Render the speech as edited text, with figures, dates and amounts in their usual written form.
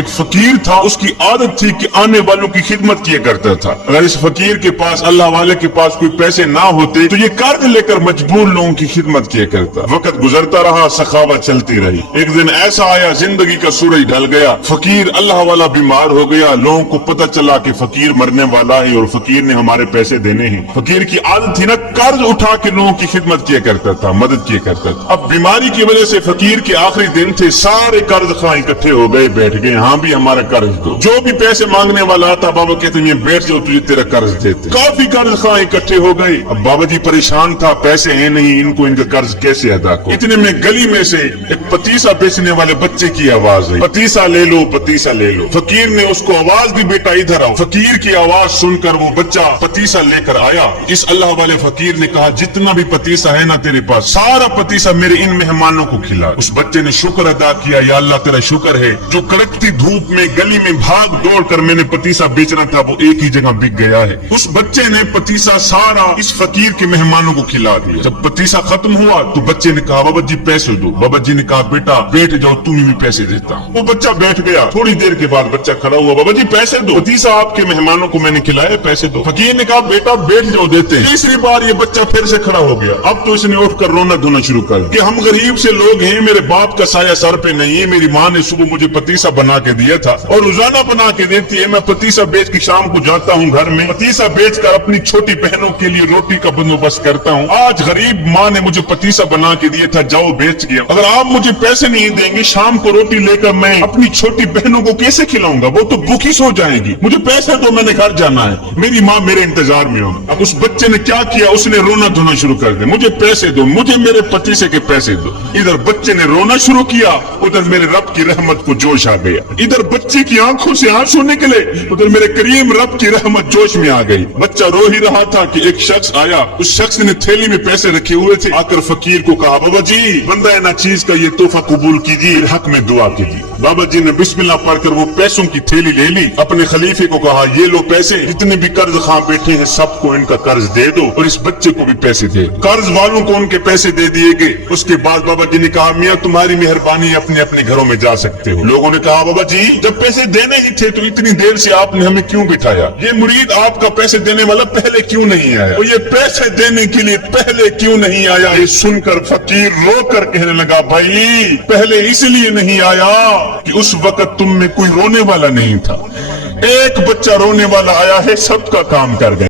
ایک فقیر تھا، اس کی عادت تھی کہ آنے والوں کی خدمت کیا کرتا تھا۔ اگر اس فقیر کے پاس، اللہ والے کے پاس کوئی پیسے نہ ہوتے تو یہ قرض لے کر مجبور لوگوں کی خدمت کیا کرتا۔ وقت گزرتا رہا، سخاوت چلتی رہی۔ ایک دن ایسا آیا، زندگی کا سورج ڈھل گیا، فقیر اللہ والا بیمار ہو گیا۔ لوگوں کو پتہ چلا کہ فقیر مرنے والا ہے اور فقیر نے ہمارے پیسے دینے ہیں۔ فقیر کی عادت تھی نا، قرض اٹھا کے لوگوں کی خدمت کیا کرتا تھا، مدد کیا کرتا تھا۔ اب بیماری کی وجہ سے فقیر کے آخری دن تھے، سارے قرض خواہ اکٹھے ہو گئے، بیٹھ گئے، ہاں بھی ہمارا قرض دو۔ جو بھی پیسے مانگنے والا آتا، بابا کہتے ہیں یہ بیٹھ جاؤ، تجھے تیرا قرض دیتے۔ کافی قرض خواہ اکٹھے ہو گئے۔ اب بابا جی پریشان تھا، پیسے ہیں نہیں، ان کو ان کا قرض کیسے ادا کرو۔ اتنے میں گلی میں سے ایک پتیسا بیچنے والے بچے کی آواز آئی، پتیسا لے لو، پتیسا لے لو۔ فقیر نے اس کو آواز دی، بیٹا ادھر آؤ۔ فقیر کی آواز سن کر وہ بچہ پتیسا لے کر آیا۔ اس اللہ والے فقیر نے کہا جتنا بھی پتیسا ہے نا تیرے پاس، سارا پتیسا میرے ان مہمانوں کو کھلا۔ اس بچے نے شکر ادا کیا، یا اللہ تیرا شکر ہے، جو کڑکتی دھوپ میں گلی میں بھاگ دوڑ کر میں نے پتیسا بیچنا تھا وہ ایک ہی جگہ بک گیا ہے۔ اس بچے نے پتیسا سارا اس فقیر کے مہمانوں کو کھلا دیا۔ جب پتیسا ختم ہوا تو بچے نے کہا بابا جی پیسے دو۔ بابا جی نے کہا بیٹا بیٹھ جاؤ، تمہیں بھی پیسے دیتا ہوں۔ وہ بچہ بیٹھ گیا۔ تھوڑی دیر کے بعد بچہ کھڑا ہوا، بابا جی پیسے دو، پتیسا آپ کے مہمانوں کو میں نے کھلایا، پیسے دو۔ فقیر نے کہا بیٹا بیٹھ جاؤ، دیتے ہیں۔ تیسری بار یہ بچہ پھر سے کھڑا ہو گیا۔ اب تو اس نے اٹھ کر رونا دھونا شروع کر دیا کہ ہم غریب سے لوگ ہیں، میرے باپ کا سایہ سر پہ نہیں ہے، میری ماں نے صبح مجھے پتیسا بنا کے دیا تھا اور روزانہ بنا کے دیتی ہے، میں پتیسا بیچ کے شام کو جاتا ہوں گھر میں، پتیسا بیچ کر اپنی چھوٹی بہنوں کے لیے روٹی کا بندوبست کرتا ہوں۔ آج غریب ماں نے مجھے پتیسا بنا کے دیا تھا، جاؤ بیچ گیا۔ اگر آپ مجھے پیسے نہیں دیں گے، شام کو روٹی لے کر میں اپنی چھوٹی بہنوں کو کیسے کھلاؤں گا؟ وہ تو بھوکی سو جائیں گی۔ مجھے پیسے دو، میں نے گھر جانا ہے، میری ماں میرے انتظار میں ہو۔ اب اس بچے نے کیا کیا، اس نے رونا دھونا شروع کر دیا، مجھے پیسے دو، مجھے میرے پتیسے کے پیسے دو۔ ادھر بچے نے رونا شروع کیا، ادھر میرے رب کی رحمت کو جوش آ گیا۔ ادھر بچے کی آنکھوں سے آنسو نکلے، ادھر میرے کریم رب کی رحمت جوش میں آ گئی۔ بچہ رو ہی رہا تھا کہ ایک شخص آیا، اس شخص نے تھیلی میں پیسے رکھے ہوئے تھے، آ کر فقیر کو کہا بابا جی بندہ نا چیز کا یہ تحفہ قبول کیجیے، حق میں دعا کیجیے۔ بابا جی نے بسم اللہ پڑھ کر وہ پیسوں کی تھیلی لے لی، اپنے خلیفے کو کہا یہ لو پیسے، جتنے بھی قرض خواہ بیٹھے ہیں سب کو ان کا قرض دے دو اور اس بچے کو بھی پیسے دے دو۔ قرض والوں کو ان کے پیسے دے دیے گئے۔ اس کے بعد بابا جی نے کہا میاں تمہاری مہربانی، اپنے اپنے گھروں میں جا سکتے ہو۔ لوگوں نے کہا بابا جی جب پیسے دینے ہی تھے تو اتنی دیر سے آپ نے ہمیں کیوں بٹھایا؟ یہ مرید آپ کا پیسے دینے والا پہلے کیوں نہیں آیا؟ اور یہ پیسے دینے کے لیے پہلے کیوں نہیں آیا؟ یہ سن کر فقیر رو کر کہنے لگا بھائی پہلے اس لیے نہیں آیا کہ اس وقت تم میں کوئی رونے والا نہیں تھا، ایک بچہ رونے والا آیا ہے، سب کا کام کر گیا۔